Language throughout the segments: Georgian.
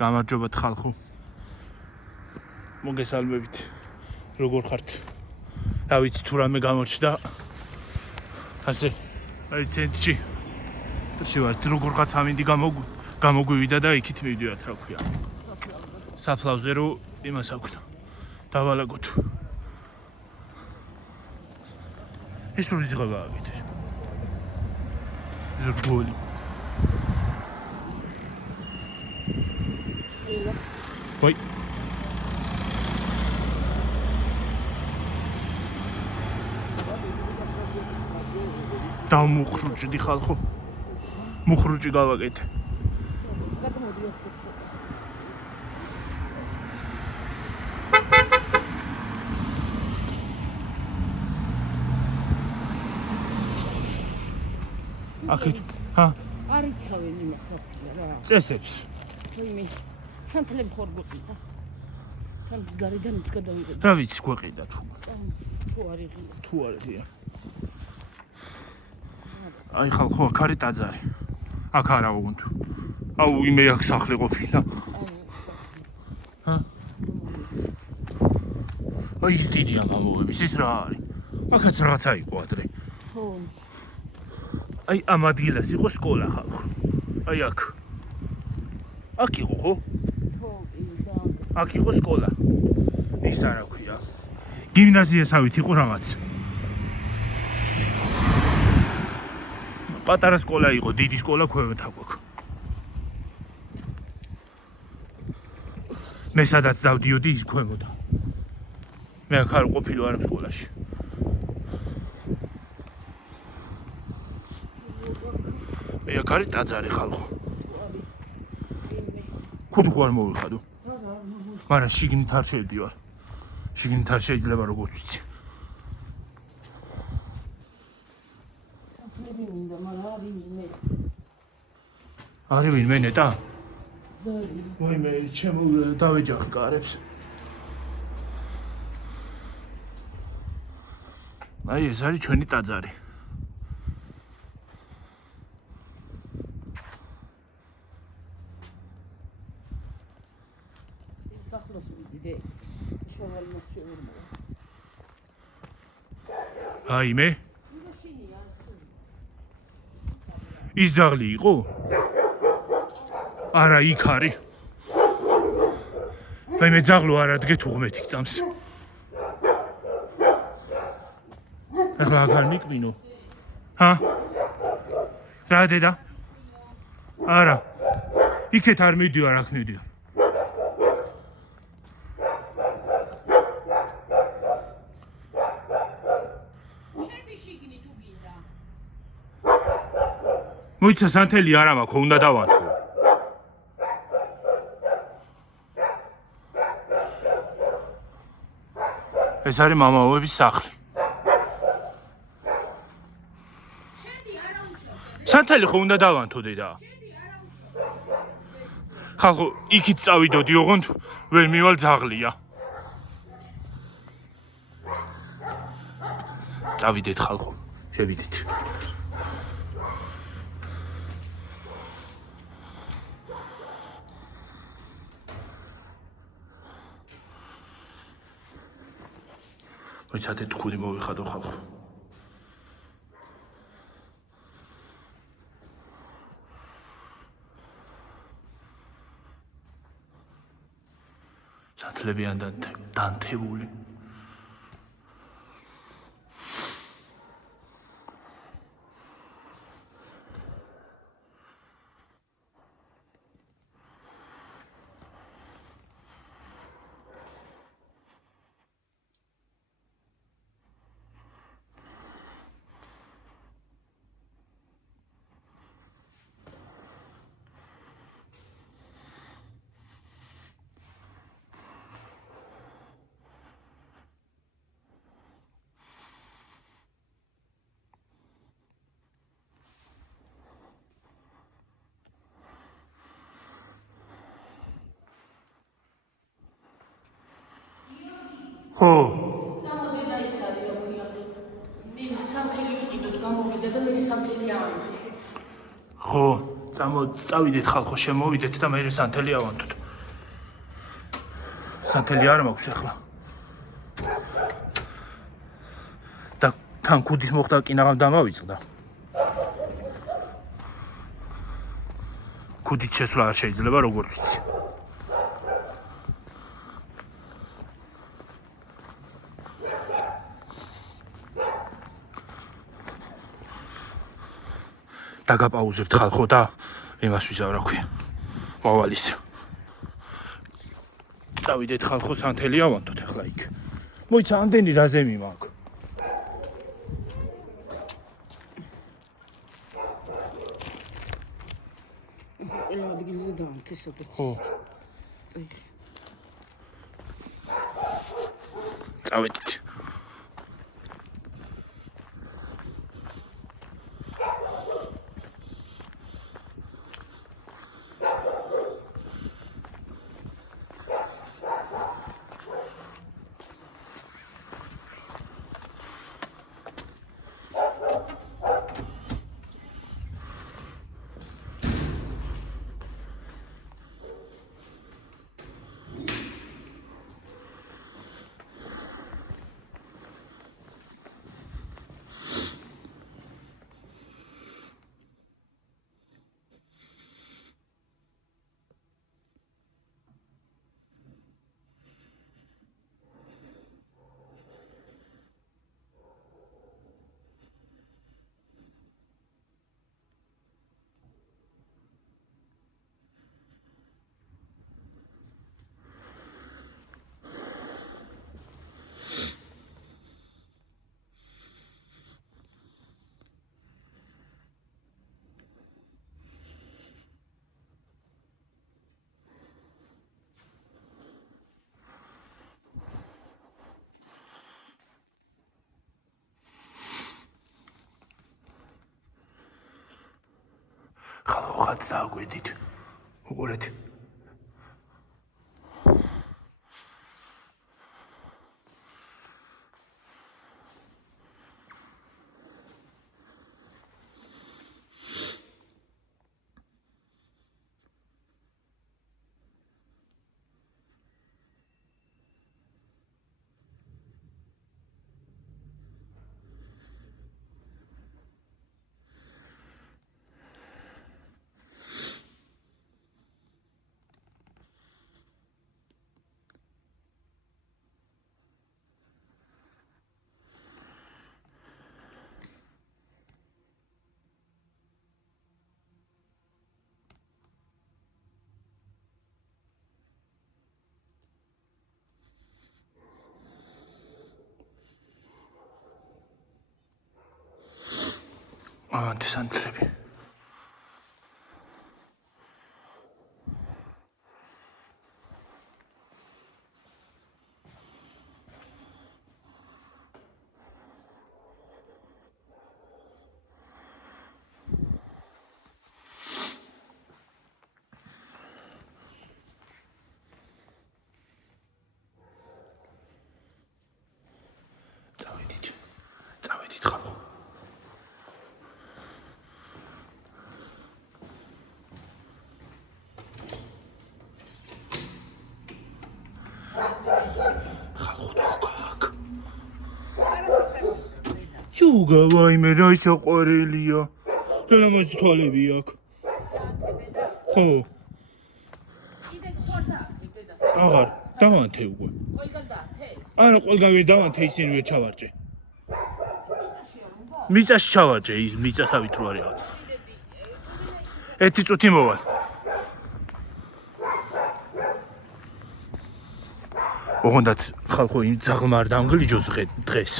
გამარჯობათ ხალხო. მოგესალმებით. როგორ ხართ? რა ვიცი თუ რამე გამორჩდა. ასე აი ცენტრში. შევართ როგორ ხაც ამინდი გამოგვივიდა და იქით მივდივართ რა ქვია. საფლავზე რო იმას აქვთ. დავალაგოთ. ეს რო ძღაბაა გითხრა. ზურგული. ვაი. დამუხრუჭდი ხალხო. მუხრუჭი გავაკეთე. აქეთ, ჰა? არ იცავენ იმას რა. წესებს. ვინმე სანთლები ხარ გვიყიდა. თან გარედან ის გადავიღე. რა ვიცი გვიყიდა თუ. თუ არ იღია. თუ არ იღია. აი ხალხო, აქ არის ტაძარი. აქ არა უგუნთ. აუ იმე აქ სახლი ყოფილა. ჰა? აი ის დიდია მამოების, ის რა არის? აქაც რაღაცა იყო ადრე. ხო. აი ამ ადგილას იყო სკოლა ხალხო. აი აქ. აქ იყო ხო? ხო, აქ იყო სკოლა. ის არა ქვია. გიმნაზიასავით იყო რაღაც. პატარა სკოლა იყო, დიდი სკოლა ქვევით აქვს. მე სადაც დავდიოდი ის ქვემოდა. მე აქ არ ყოფილი ვარ სკოლაში. მე აქ არის ტაძარი ხალხო. ქუდი ხო არ მოვიხადო? მაგრამ შიგნით არ შევდივარ. შიგნით არ შეიძლება როგორც ვიცი. სანთლები მინდა, მაგრამ არ ვინმე. არის ვინმე ნეტა? ზარი. ვაი მე ჩემო დავეჯახ კარებს. აი ეს არის ჩვენი ტაძარი. სახლოს მიდიდე. შოვალ მოჩეურმა. აი მე? ის ძაღლი იყო? არა, იქ არის. აი მე ძაღლო არ ადგეთ უღმეთი გწამს. ახლა აღარ მიკმინო. ჰა? რა დედა? არა. იქეთ არ მივდივარ, აქ მივდივარ. მოიცა სანთელი არა მაქვს, უნდა დავანთო. ეს არის მამაოების სახლი. სანთელი ხო უნდა დავანთო დედა. ხალხო, იქით წავიდოდი, ოღონდ ვერ მივალ ძაღლია. წავიდეთ ხალხო, შევიდეთ. მოიცადეთ თქვენი მოვიხადო ხალხო. სათლებიან დანთებული. ხო. დამოდედა ის არის რა ქვია. ის სანთელი ვიყიდოთ გამოვიდა და მე სანთელი ავიღე. ხო, წავიდეთ ხალხო, შემოვიდეთ და მე სანთელი ავანთოთ. სანთელი არ მაქვს ახლა. და თან ქუდის მოხდა კინაღამ დამავიწყდა. ქუდით შესვლა არ შეიძლება როგორც ვიცი. დაგაპაუზებთ ხალხო და იმას ვიზავ რა ქვია. მოვალისე. წავიდეთ ხალხო სანთელი ავანთოთ ახლა იქ. მოიცა ამდენი რაზემი მაქვს. ყველა ადგილზე დაამთე სადაც. ხო. წავედით. ხალხო ხაც დააგვედით. უყურეთ. დესანტლები. წავედით ხალხო. Juga ვაიმე რა ისაყვარელია. და ლამაზი თვალები აქვს. ხო. აღარ დავანთე უკვე. ყველგან დაათე? არა, ყველგან ვერ დავანთე, ისინი ვერ ჩავარჭე. მიწაში ჩავარჭე, ის მიწასავით რო არის. ერთი წუთი მოვალ. ოღონდაც ხალხო იმ ძაღლმა არ დამგლიჯოს დღეს.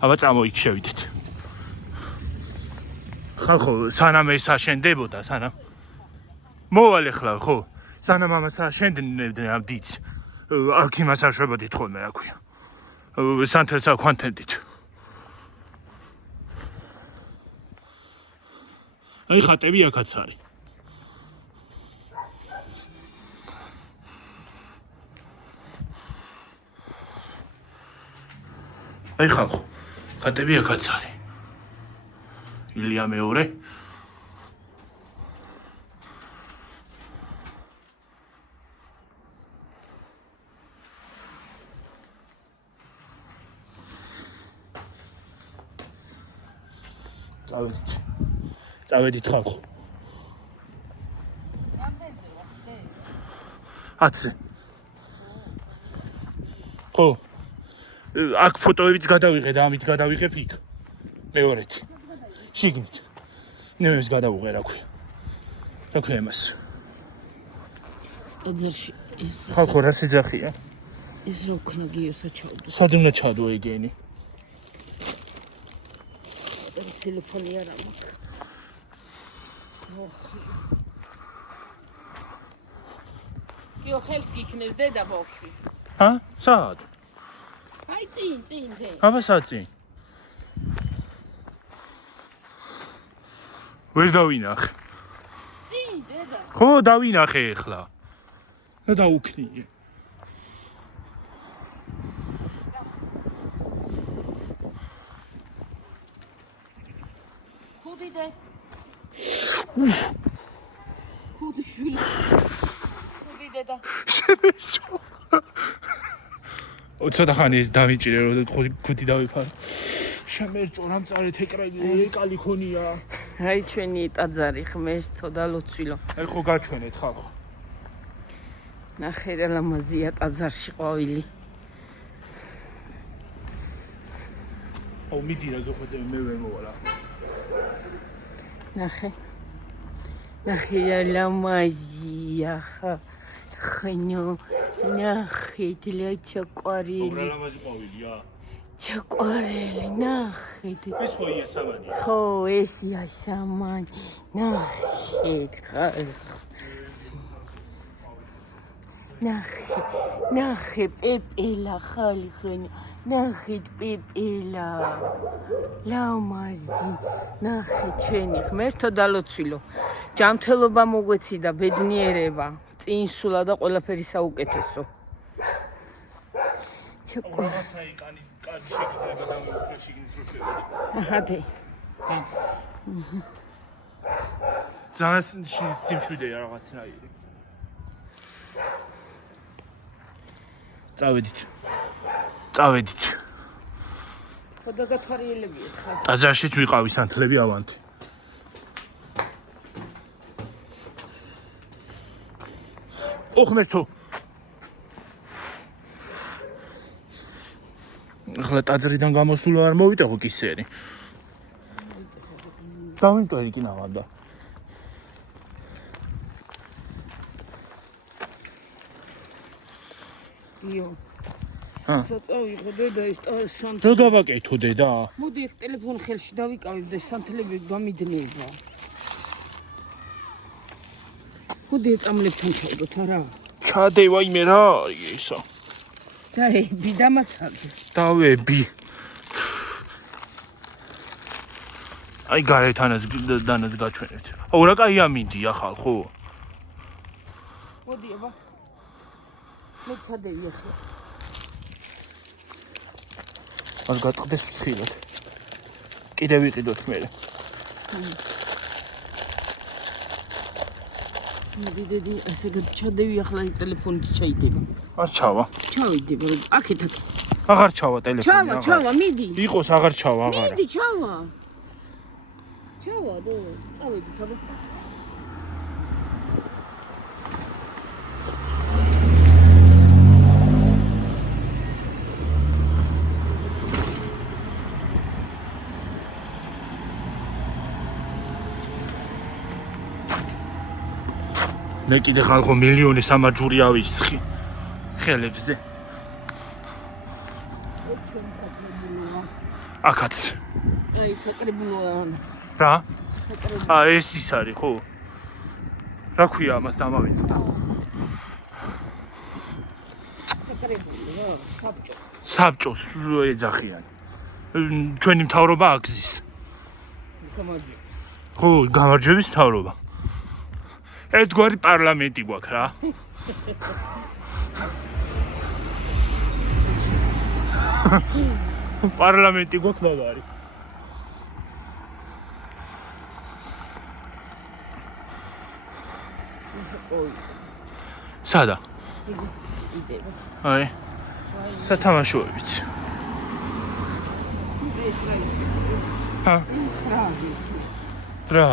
აბა წამოიქ შევიდეთ. ხალხო სანამ ეს აშენდებოდა, სანამ მოვალ ახლა ხო? სანამ ამას აშენდებდნენ ამ დიდს. აქ იმას აშვებოდით ხოლმე რა ქვია. სანთელს აქვანთენდით. აი ხატები აქაც არის. აი ხალხო, ხატები აქაც არის. ილია მეორე. წავედით ხალხო. ათზე. ხო. აქ ფოტოებიც გადავიღე და ამით გადავიღებ იქ. მეორეთი. შიგნით. ნემებს გადავუღე რა ქვია. რა ქვია იმას. სტაძარში ეს ხალხო რა სიძახია? ეს რა ვქნა გიოსა ჩავდო. სად უნდა ჩადო ეგენი? ტელეფონი არა მაქვს. გიო ხელს გიქნეს დედა ბოქში. ჰა? სად? აი წინ დე. აბა საწინ. ვერ დავინახე. წინ დედა. ხო, დავინახე ახლა. და დაუქნიე. ხუდი დე. ხუდი შვილი. ხუდი დედა. შემეშო. ცოტა ხანი ის დამიჭირე რომ ხუთი დავიფარო. შემეჭო რამ წარეთ ეკალი ხონია. აი ჩვენი ტაძარი ხმეს ცოდა ლოცვილო. აი ხო გაჩვენეთ ხალხო. ნახე რა ლამაზია ტაძარში ყვავილი. აუ მიდი რა გეხოთე მე ვერ მოვალა. ნახე რა ლამაზია ხა. ხნო ნახე თლა ჩაყვარელი. რა ლამაზი ყვავილია. ჩაყვარელი ნახე. ეს ხოია სამანი. ხო ესია სამანი. ნახე ხალხ. ნახე პეპელა ხალხენ. ნახე პეპელა. ლამაზი. ნახე ჩვენი ღმერთო დალოცვილო. ჯანმრთელობა მოგვეციდა ბედნიერება. წინსულა და ყველაფერი საუკეთესო. რაღაცაი კანი შეგიძლება დამოუკრა შიგნით რო შევედი. აჰადე. ძალიან სიმშვიდეა რაღაცნაირი. წავედით. ხოდა გათვალიერებია ხა. ტაძარშიც ვიყავი სანთლები ავანთი. ოხმერთო. ახლა ტაძრიდან გამოსულა არ მოვიტეხო კისერი. დავინტვერი კი ნავარდა. იო. საწავიღო დედა ის სანთლები. რა გავაკეთო დედა? მოდი ეგ ტელეფონი ხელში დავიკავებ და სანთლები გამიდნება. მოდი ეწამლებთან ჩავდოთ არა? ჩადე ვაიმე რა არის ესა? დაები დამაცადე. დავები. აი გარეთანაც დანაც გაჩვენეთ. აუ რა კაი ამინდია ხალხო. მოდი აბა. მე ჩადები ახლა. არ გატყდეს ფრთხილად. კიდე ვიყიდოთ მე. მოდი დედი ესე ჩადევი ახლა იქ ტელეფონით ჩაიდება. არ ჩავა. ჩავიდება აქეთ. აღარ ჩავა ტელეფონი. ჩავა მიდი. იყოს აღარ ჩავა აღარა. მიდი ჩავა დო წავედი აბა. მე კიდე ხალხო მილიონი სამაჯური ავისხი ხელებზე. აქაც. აი საკრებულოა. რა? ეს ის არის ხო? რა ქვია ამას დამავიწყდა? საკრებულო, საბჭო. საბჭოს ეძახიან. ჩვენი მთავრობა აგზის. გამარჯვება. ხო, გამარჯვების მთავრობა. ერთგვარი პარლამენტი გვაქვს რა. პარლამენტი გვაქვს მაგარი. სადა? იდება. აი. სათამაშოებიც. ჰა? რა არის? რა?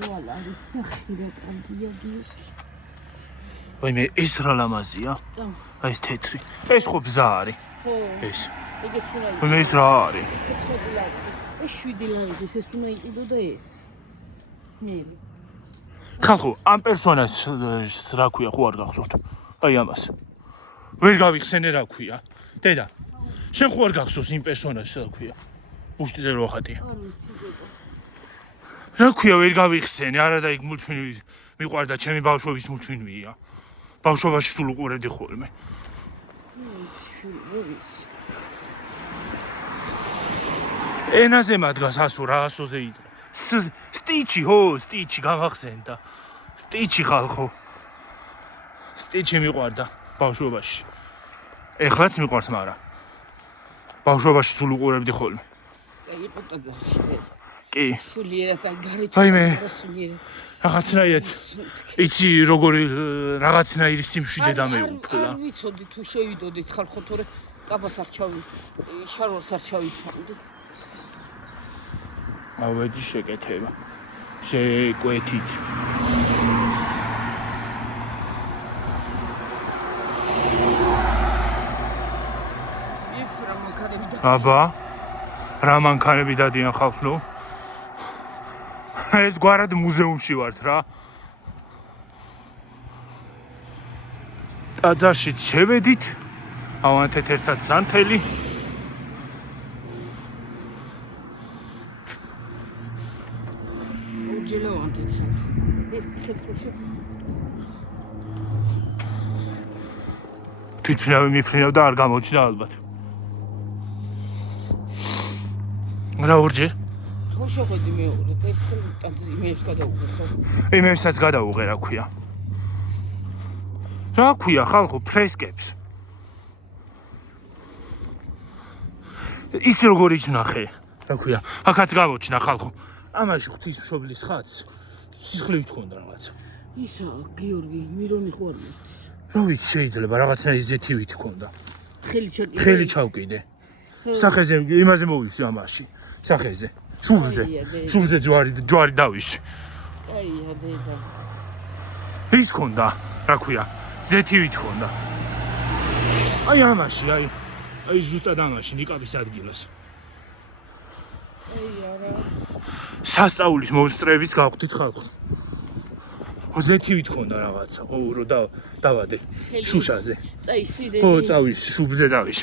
ვალა, ხირა კანტია გიორგი. ვაიმე, ეს რა ლამაზია? წამ. აი ეს თეთრი. ეს ხო ბზა არის. ხო. ეს. ეგეც უნდა იყოს. ვაიმე, ეს რა არის? ეს 7 ლარის, ეს უნდა იყიდო და ეს. მე. ხალხო, ამ პერსონაჟს რა ქვია, ხო არ გახსოვთ? აი ამას. ვერ გავიხსენე რა ქვია. დედა, შენ ხო არ გახსოვს იმ პერსონაჟს რა ქვია? უშტიზე რო ხატია. არ ვიცი გოგო. რა ქვია, ვერ გავიხსენე, არა და იქ მულტფილმი მიყვარდა, ჩემი ბავშვობის მულტფილმია. ბავშვობაში სულ უყურებდი ხოლმე. ენაზე მადგას ასო რა ასოზე იძრა. სტიჩი, ხო, სტიჩი გამახსენდა. სტიჩი ხალხო. სტიჩი მიყვარდა ბავშვობაში. ეხლაც მიყვარს, მაგრამ ბავშვობაში სულ უყურებდი ხოლმე. აი, პოტაძარში. კი. სულიერად ან გარეთ. ვაიმე. სულიერად. რაღაცნაირად იცი როგორი რაღაცნაირი სიმშვიდე დამეუფლა. არ ვიცოდი თუ შევიდოდით ხალხო, თორე კაბას არ ჩავი, შარვალს არ ჩავიცვამდი. ავედი შეკეთება. შეკვეთით. ის რა მანქანები და აბა რა მანქანები დადიან ხალხო? ერთგვარად მუზეუმში ვართ რა. ტაძარში შევედით. ავანთეთ ერთად ზანთელი. უჯელოვანთეც. ეს ხეთროში. თვითმფრინავი მიფრინავ და არ გამოჩნდა ალბათ. რა ორჯერ? ხო შეხედი მეორე, ეს ტაძრი მეებს გადაუღე ხო? იმესაც გადაუღე რა ქვია. რა ქვია ხალხო, ფრესკებს. იცი როგორ იჩნახე? რა ქვია? აქაც გამოჩნდა ხალხო. ამაში ღვთისმშობლის ხატს სიხლივით ქონდა რაღაცა. ისა გიორგი მირონი ხო არ მოსდის? რა ვიცი, შეიძლება რაღაცნაირი ზეთივით ქონდა. ხელი ჩაკიდე. ხელი ჩავკიდე. სახეზე იმაზე მოვისვი ამაში. სახეზე. შუბლზე. შუბლზე ჯვარი დავისვი. აია დედა. ის ქონდა, რა ქვია, ზეთივით ქონდა. აი ამაში, აი ზუსტად ამაში, ნიკაპის ადგილას. აი არა. სასწაულის მოსწრების გავხდით ხალხო. ზეთივით ქონდა რაღაცა, ხო, რო დავადე შუშაზე. წაი სიდე. ხო, წავის, შუბლზე წავის.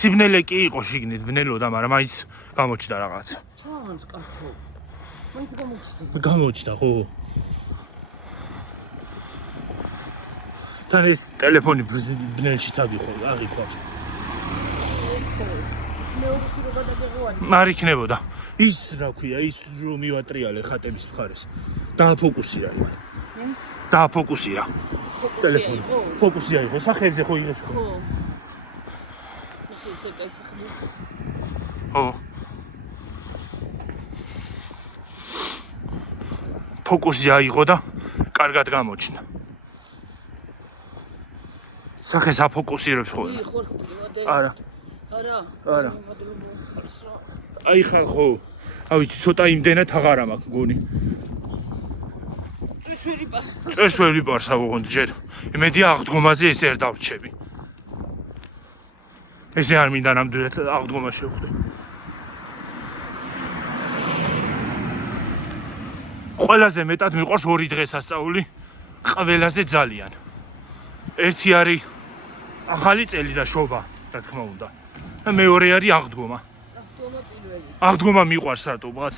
სიბნელე კი იყო შიგნით, ბნელოდა, მაგრამ მაინც გამოჩნდა რაღაცა. ჩანს კაცო. მაინც გამოჩნდა. გამოჩნდა, ხო. თან ეს ტელეფონი ბნელშიც აღიქვა. არ იქნებოდა. ის რა ქვია, ის რომ მივატრიალე ხატების მხარეს. დააფოკუსირა იმათ. დააფოკუსირა. ტელეფონი. ფოკუსი აიღო, სახეებზე ხო იღებს ხო? ხო. ესე კაისახდი. ხო. ფოკუსი აიღო და კარგად გამოჩნდა. სახეს აფოკუსირებს ხოლმე. არა. არა. აი ხალხო, ავიცი ცოტა იმდენად აღარა მაქვს მგონი. წეს ვერ ვიპარსა ოღონდ ჯერ. იმედია აღდგომაზე ეს არ დავრჩები. ესე არ მინდა ნამდვილად აღდგომა შევხვდე. ყველაზე მეტად მიყვარს 2 დღესასწაული, ყველაზე ძალიან. ერთი არის ახალი წელი და შობა, რა თქმა უნდა. და მეორე არის აღდგომა. აღდგომა პირველი. აღდგომა მიყვარს რატომღაც.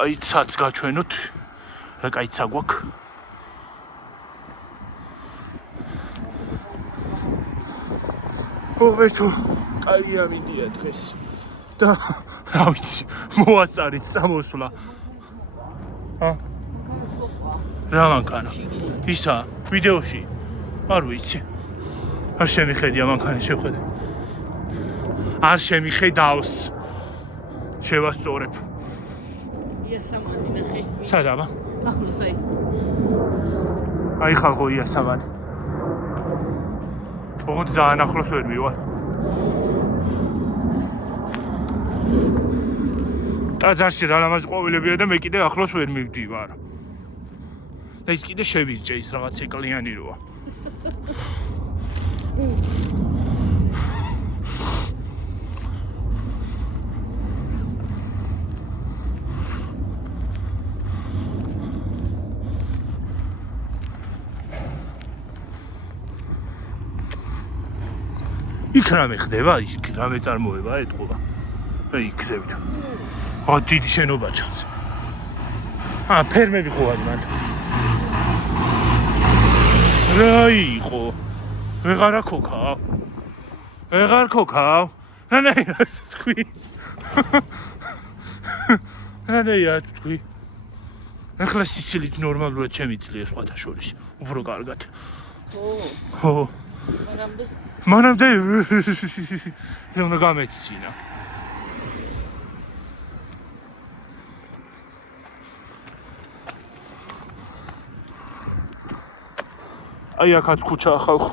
აი ცაც გაჩვენოთ. რა კაიცა გვაქვს. ვერთო კაია მინდია დღეს და რა ვიცი მოაწარით სამოსვლა. რა მანქანა? ისა ვიდეოში არ ვიცი. არ შემიხედია მანქანა შევხედე. არ შემიხედავს. შევასწორებ. იასამანი ნახე. სად აბა? ახლოს აი. აი ხალხო იასამანი. ოღონდ ძალიან ახლოს ვერ მივარ. ტაძარში რა ლამაზი ყვავილებია და მე კიდე ახლოს ვერ მივდივარ. და ის კიდე შევირჭე ის რაღაც ეკლიანი როა. იქ რამე ხდება, იქ რამე წარმოება ეთყობა. აი იქზევით. დიდი შენობა ჩანს. ფერმები ხო არის მან. რა იყო? ვეღარ აქოქავ. ვეღარ ქოქავ. რანაირად თქვი. რანაირად თქვი. ეხლა სიცილით ნორმალურად შემიძლია სხვათა შორის. უფრო კარგად. ხო. მანამდე ეს უნდა გამეცინა. აი აქაც ქუჩაა ხალხო.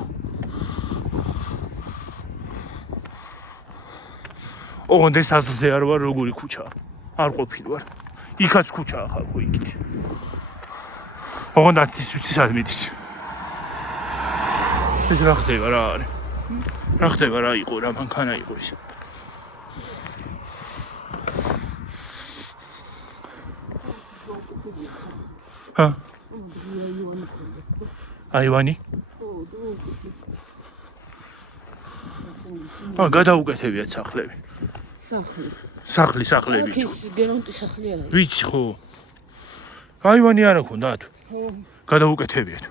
ოღონდ ეს აზრზე არ ვარ როგორი ქუჩაა. არ ყოფილი ვარ. იქაც ქუჩაა ხალხო იქით. ოღონდ აცის ვიცი სად მიდის. ეს რა ხდება რა არის? რა ხდება რა იყო რა მანქანა იყო ის. აივანი? გადაუკეთებიათ სახლები. სახლები. ის გერონტის სახლია. ვიცი ხო? აივანი არა ქონდათ? გადაუკეთებიათ.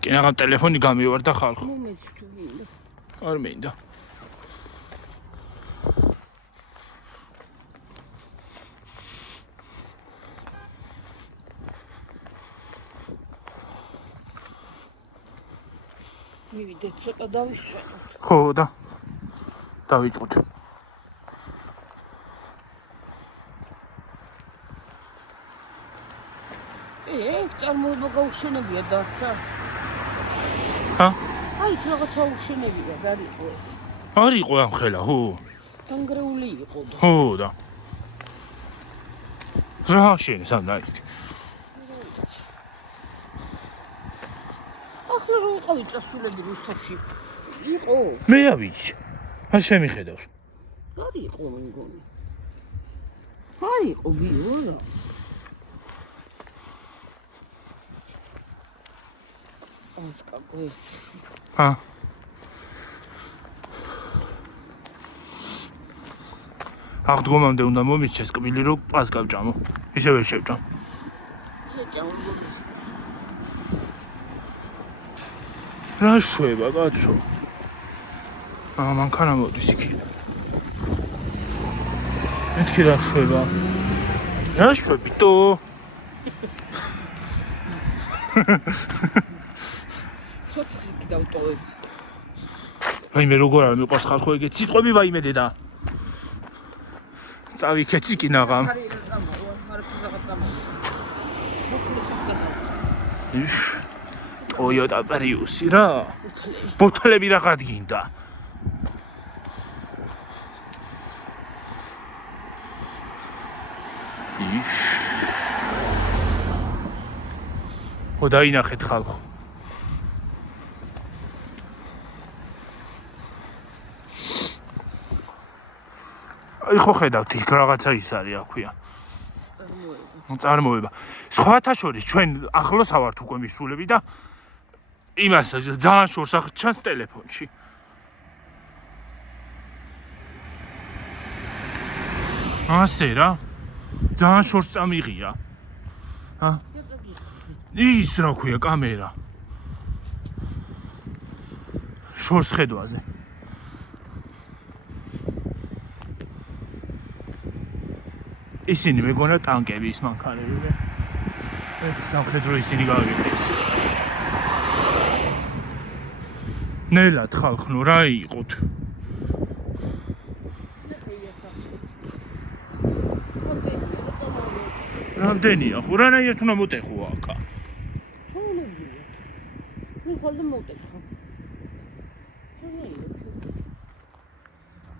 კინაღამ ტელეფონი გამივარდა ხალხო. არ მინდა. მივიდეთ ცოტა დავიშვენოთ. ხო და დავიწყოთ. წარმოება გაუშენებია დასცა. აი, რაღაცა უშენებია, რა იყო ეს? არ იყო ამ ხელა, ხო? დანგრეული იყო და. ხო და. რა შენს ამ ნაირით? ახლა რო იყავი წასულები რუსთავში. იყო? მე რა ვიცი. არ შემიხედავს. არ იყო მგონი. არ იყო გიო. ასკაკოიც. აღდგომამდე უნდა მომიჩეს კბილი რომ პას გავჭამო. ისე ვერ შევჭამ. შეჭამ გოლის. რა შვება კაცო? მანქანა მოდის იქიდან. მეთქი რა შვება? რა შვებიტო? ცოტა იქ დავტოვებ. ვაიმე როგორ არ მიყვარს ხალხო ეგეთ სიტყვები ვაიმე დედა. წავიქეცი კინაღამ. Toyota Prius რა? ბოთლები რა გინდა? დაინახეთ ხალხო. აი ხო ხედავთ იქ რაღაცა ის არის აქვია. წარმოება. სხვათა შორის ჩვენ ახლოს ავართ უკვე მისულები და იმას ძალიან შორს ჩანს ტელეფონში. ასე რა. ძალიან შორს წამიღია. ის რა ქვია კამერა. შორს ხედვაზე. ისინი მეგონა ტანკები ის მანქანები. ეს სამხედრო ისინი გავიგეს. ნელად ხალხნო რა იყოთ? რამდენია? ხურანაირად უნდა მოტეხო აქა. მე ხოლმე მოტეხა.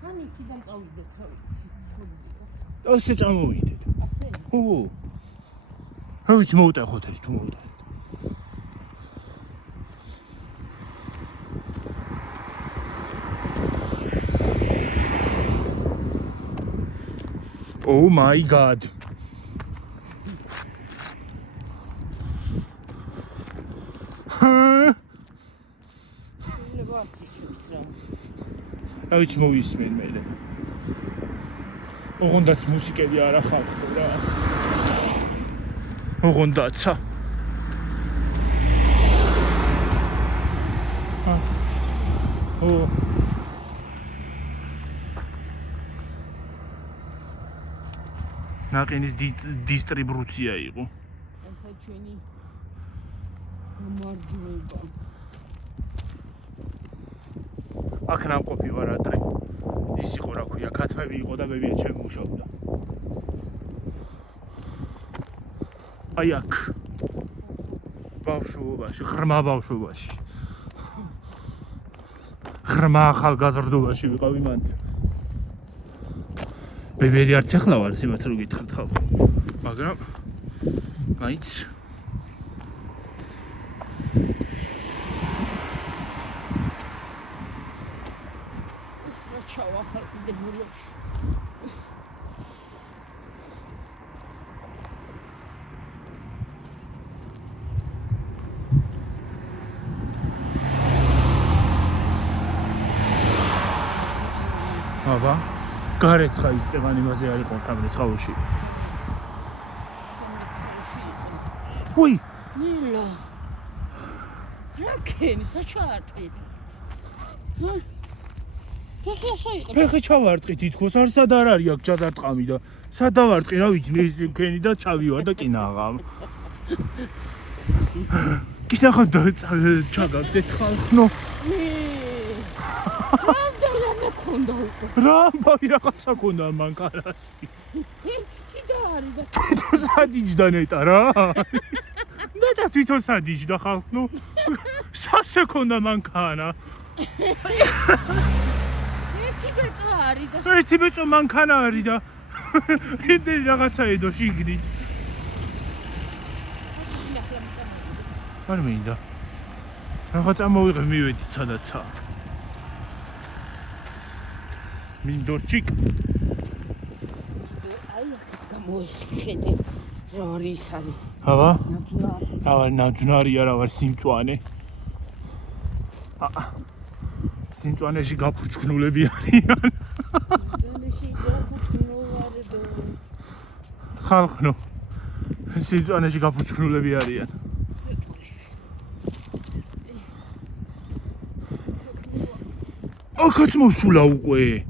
ანუ იქიდან წავიდეთ თავი. ასე წამოვიდეთ. ასე? ხო. რა ვიცი მოვუტეხოთ ეს თუ მოვუტეხოთ. Oh my god. რა ვიცი მოვისმენ მე. ოღონდაც მუსიკები არ ახალხო რა. ოღონდაცა. ო. ნაყინის დისტრიბუცია იყო. ესა ჩვენი მარჯვენა. აქ ნამყოფი ვარ ადრე. ის იყო რა ქვია, ქათმები იყო და ბებია ჩემ მუშაობდა. აი აქ. ბავშვობაში, ღრმა ბავშვობაში. ღრმა ახალგაზრდობაში ვიყავი მანდ. ბებერი არც ახლა ვარ, იმათ რო გითხრათ ხალხო. მაგრამ მაინც აბა გარეცხა ის წევან იმაზე არ იყო სამრეცხაოში. უი, ნილა. რა ქენი საჩარტყი. ჰა? ფეხი ჩავარტყი თითქოს არ სად არ არის აქ ჯაზარტყამი და სად დავარტყი რა ვიცი მე ის ქენი და ჩავივარ და კინაღამ. კინაღამ და ჩაგაგდეთ ხალხნო. რა ამბავი რაღაცა ქონდა მანქანაში. ერთი და არის და თვითონ სადიჯდა ნეტა რა. ნეტა თვითონ სადიჯდა ხალხნო. სასექონდა მანქანა. ერთი ბეწვა არის და ერთი ბეწვა მანქანა არის და ინტერი რაღაცა ედო შიგნით. არ მინდა. რაღაცა მოვიღე მივედი სადაცა. მინდორჩიკ. აი აქ გამოიხედე რა არის არის. აბა? აბა ნაძვნარია რა ვარ სიმწვანე. სიმწვანეში გაფუჩქნულები არიან. ხალხნო. სიმწვანეში გაფუჩქნულები არიან. აქაც მოსულა უკვე.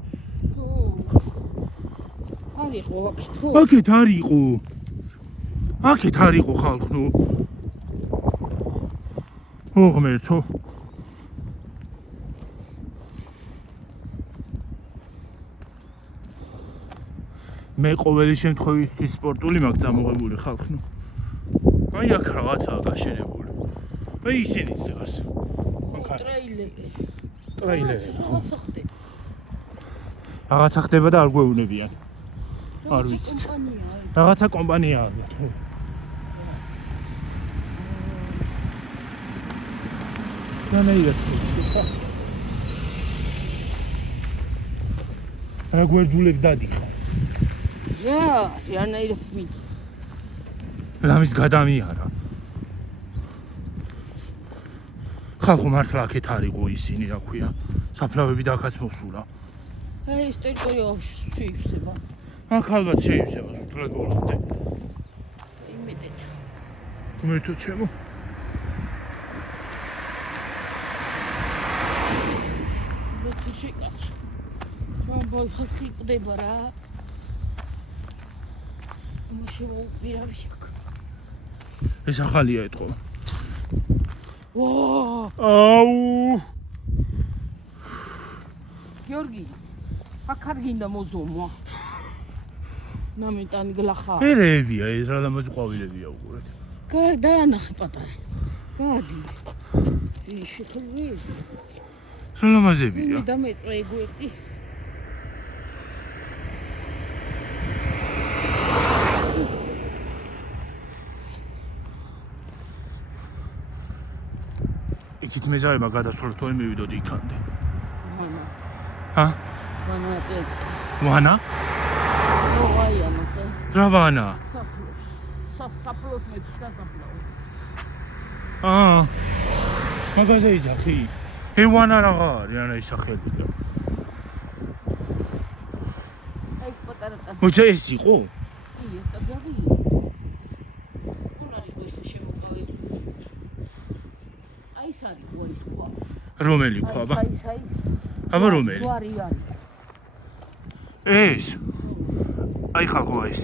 აქეთ არ იყო. აქეთ არ იყო ხალხნო. ოღმერთო. მე ყოველი შემთხვევისთვის სპორტული მაქვს წამოღებული ხალხნო. აი აქ რაღაცაა გაშენებული. აი ისინიც დგას. ტრეილერი. ტრეილერი. რაღაცა ხდება. რაღაცა ხდება და არ გვეუბნებიან. არ ვიცით. რაღაცა კომპანიაა. დანაირად ისე. რა გვერდულებ დადიხარ. რა, რანაირად ვიდი. ლამის გადამიარა. ხალხო მართლა აქეთ არისო ისინი, რა ქვია, საფლავები და აქაც მოსულა. აი ეს ტერიტორია შეივსება. აქ ალბათ შეივსება სულ ბოლომდე. იმედეთ. მეთო ჩემო. მეთო შეკაც. ბოი ხალხი ყდება რა. შემოუპირავი აქ. ეს ახალია ეთქო. ვა! აუ! გიორგი, აქ არ გინდა მოზომვა. ნამეტანი გლახა. ერებია, ეს რა ლამაზი ყვავილებია უყურეთ. დაანახე პატარა. გადი. ისე ხელი. რა ლამაზებია. და მეწვე ეგუეტი. იქით მეზარება გადასვლით თორე მივიდოდი იქამდე. ვანა. ჰა? ვანა წე. ვანა? ნო ვაია მასე. რა ვანა? საფლოს მე საფლო. მაგაზე იძახი. ვანა რაღა არის ანა ის სახელი. აი პატარა. მოიცა ეს იყო? კი, ეს დაგავი. თუნარი გოისი შემოყავი. აი ეს არის გოის ყვა. რომელი ყვა? აი. აბა რომელი? გვარი არის. ეს. აი ხალხო ეს.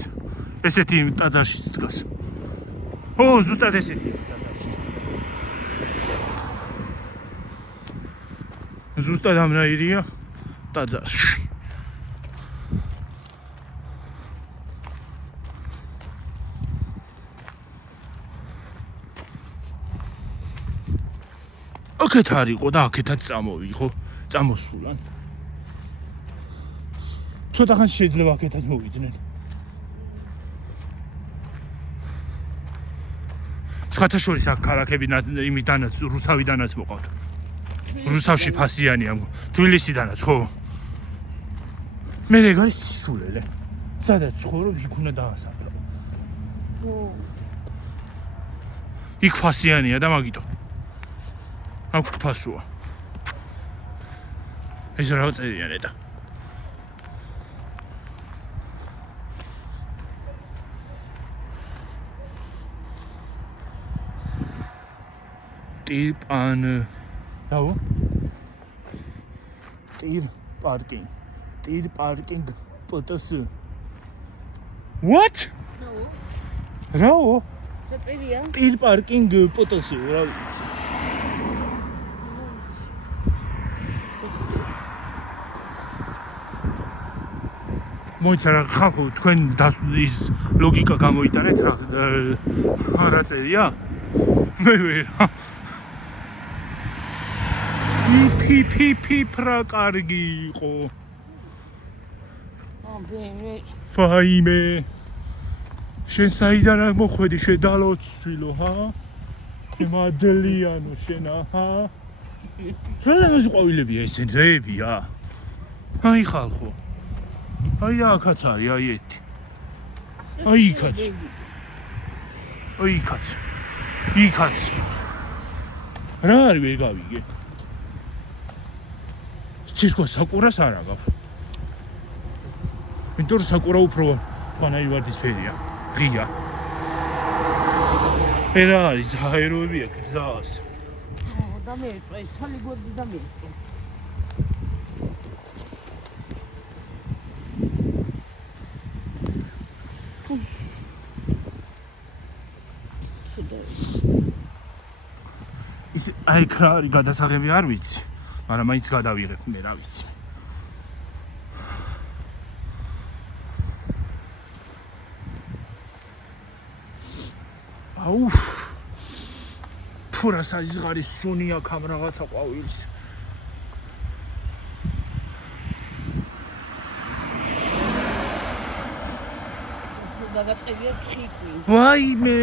ესეთი ტაძარში დგას. ო, ზუსტად ესეთი ტაძარში. ზუსტად ამნაირია ტაძარში. აქეთ არისო და აქეთაც წამოვიღო, წამოსულან. ცოტა ხანს შეიძლება აქეთაც მოვიდნენ. სხვათაშორის აქ ქალაქები იმიდანაც რუსთავიდანაც მოყავთ. რუსთავში ფასიანია, თბილისიდანაც ხო? მე ეგ არის სისულელე. სადაც ცხოვრობ, იქ უნდა დაასაფლავო. ო, იქ ფასიანია და მაგიტო. აქ ფასოა. ეს რა წერია ნეტა. ტიპან რაო? ტირ პარკინგ პოტოს. What? რაო? და წერია? ტირ პარკინგ პოტოს, რა ვიცი. მოიცა რა ხალხო თქვენ ის ლოგიკა გამოიტანეთ რა წერია? მე ვერა. ფიფრა კარგი იყო. ბენე. ფაიმე. შენ საიდან მოხვედი შედალოცვილო, ჰა? თემადლიანო შენა, ჰა? რა ლამაზი ყვავილებია ესენ, რეებია? აი ხალხო. აი აქაც არის, აი ეთი. აი იქაც. აი იქაც. იქაც. რა არის ვერ გავიგე? ცირკო საკურას არ აგავ. იმიტომ რომ საკურა უფრო სხვანაირი ვარდისფერია, ღია. ერა არის აეროები აქ გზას. და მე წვალი გორდი და მე. ის აი რა არის გადასაღები არ ვიცი, მაგრამ მაინც გადავიღებ მე რა ვიცი. აუ ფურას არის ღარის სუნი აქ ამ რაღაცა ყვავილის. დაგაწყებია თხიკვი. ვაიმე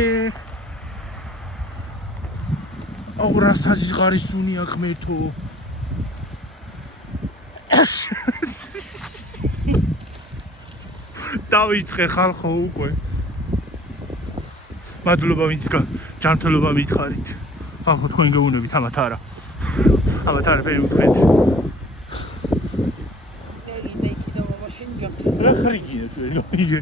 აუ რასაზის ღარის სუნი აქ მერთო. დავიწყე ხალხო უკვე. მადლობა ვინც ჯანმრთელობა მითხარით. ხალხო თქვენ გეუბნებით ამათ არა. ამათ არაფერი უთქვით. რა ხარიგია თუ ვერ გამიგე?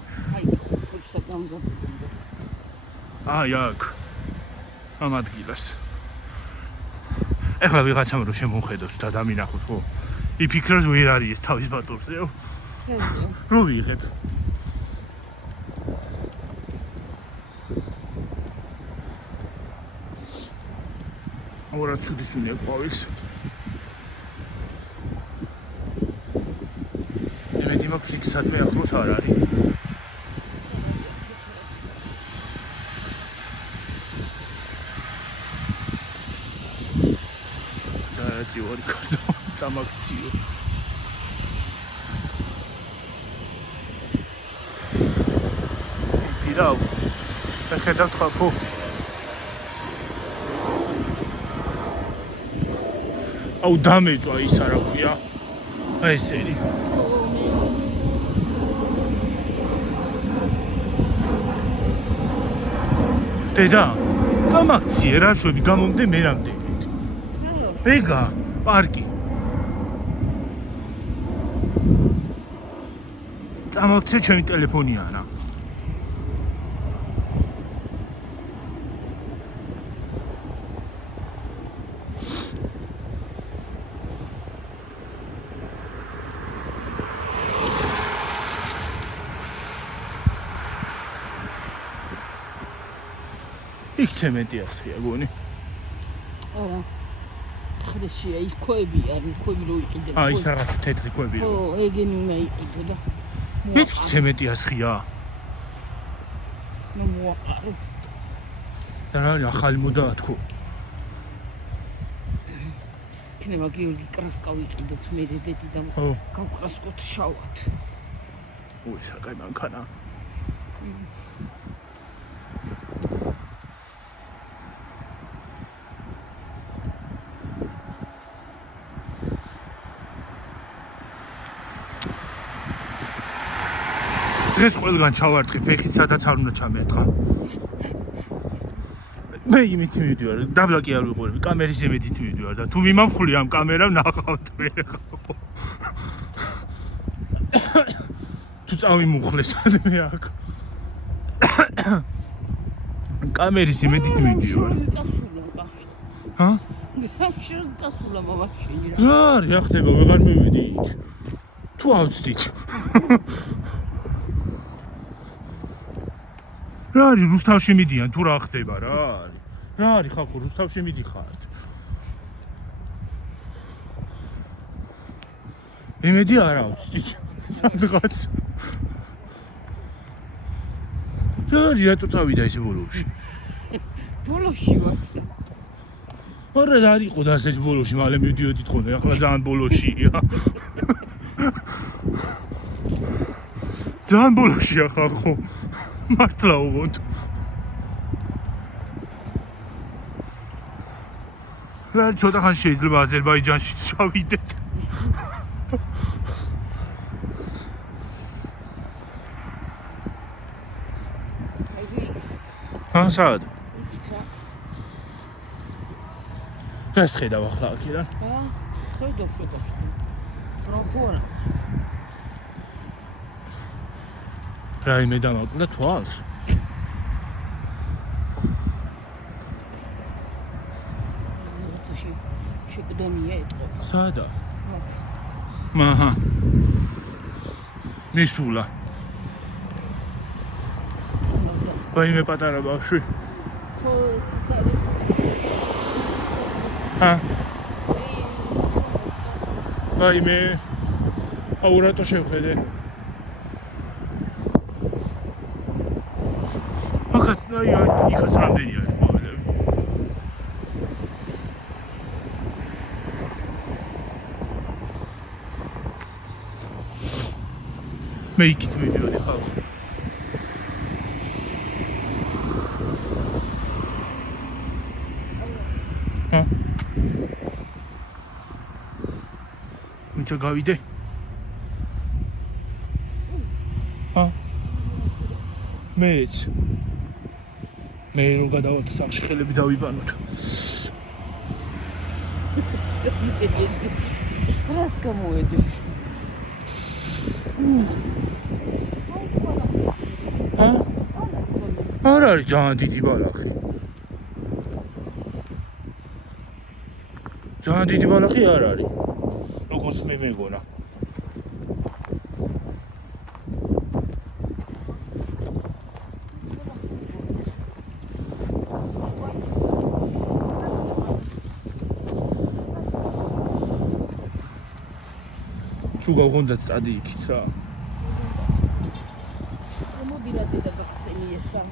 აი აქ. ამ ადგილას. ეხლა ვიღაცამ რო შემოხედოს და დამინახოს, ხო? იფიქრებს ვერ არის ეს თავის ბატონზეო. რო ვიღებ. ორად ცუდის უნდა ყვავის. იმედი მაქვს იქ სადმე ახლოს არ არის. ძიორი კარდა წამაქციო. პირავ. ხედავთ ხალხო. აუ დამეწვა ის არა ქვია. აი ესენი. დედა, წამაქციე რა შვები გამომდე მე რამდენით. ეგა, პარკი. წამაქციე ჩემი ტელეფონიანა. იქ ცემენტი ახსია გონი. არა. ხრეშია ის ქვებია, ქვები რო იყიდე. აი ის რაღაც თეთრი ქვები. ხო, ეგენი უნდა იყიდო და. მეთქი ცემენტი ახსია. ნუ მოაყარო. და რა ახალი მოდა თქო. იქნება გიორგი კრასკა ვიყიდოთ მე დედი და გავკრასკოთ შავად. ой, საკაი მანქანა. დღეს ყველგან ჩავარტყი ფეხით, სადაც არ უნდა ჩამეტყა. მე იმით მივიდივარ, დაბლა კი არ ვიყურები, კამერის იმედით მივიდივარ და თუ მიმამხვლი ამ კამერამ ნახავთ მე. თუ წავიმუხლე სადმე აქ. კამერის იმედით მივიდივარ. ჰა? შენ გასულა მამაშენი რა. რა არის ახდება, ვეღარ მივიდი იქ. თუ ავწდით. რა არის რუსთავში მიდიან თუ რა ხდება რა არის? რა არის ხალხო რუსთავში მიდიხართ? იმედი არ ავწდით. სადღაც. რა არის რატო წავიდა ესე ბოლოში? ბოლოში ვარ. არა რა იყო და ასეც ბოლოში, მალე მივდიოდით ხოლმე, ახლა ძალიან ბოლოშია. ძალიან ბოლოშია ხალხო. მართლა უღოთ. რა ცოტა ხან შეიძლება აზერბაიჯანში ჩავიდეთ. ჰა, სად? რას ხედავ ახლა აქედან? ხედავ. რა ხوارა? რაიმე დამაკლა თვალს. შეკდომია ეთყობა. სადა? მაჰა. მისულა. რაიმე პატარა ბავშვი. ხო, სარი. ჰა. რაიმე აუ რატო შევხედე? აკაც აი იქაც რამდენი არის მოველები. მე იქით მივიდოდი ხალხო. ჰა? მიწა გავიდე? ჰა? მეც მე რო გადავალთ სახში ხელები დავიბანოთ. რას გამოვედი? არ არის ძალიან დიდი ბალახი. ძალიან დიდი ბალახი არ არის. როგორც მე მეგონა. თუ გავხონდა წადი იქით რა. მობილა დედა გახსენი ესა.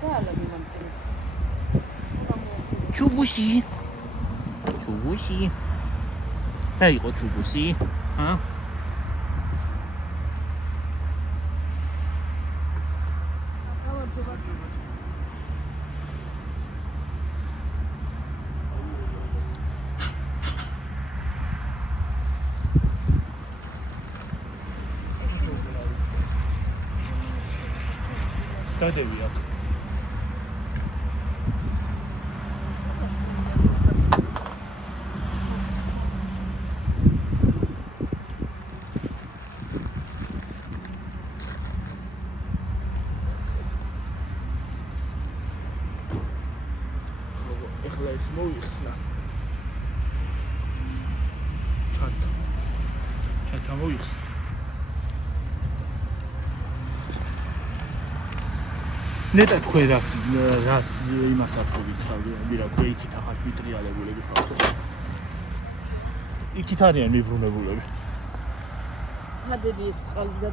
დაალა მიმამტერი. ჩუბუსი. ჩუბუსი. რა იყო ჩუბუსი? ჰა? დადები აქ. ეხლა ეს მოიხსნა. ჩათა მოიხსნა. ნეტა თქვენ რას იმას აფშობით ხავდი რა ქვია იქით ახალ მიტრიალებულები ხავთ. იქით არიან მიბრუნებულები. ხადები ეს წყალი და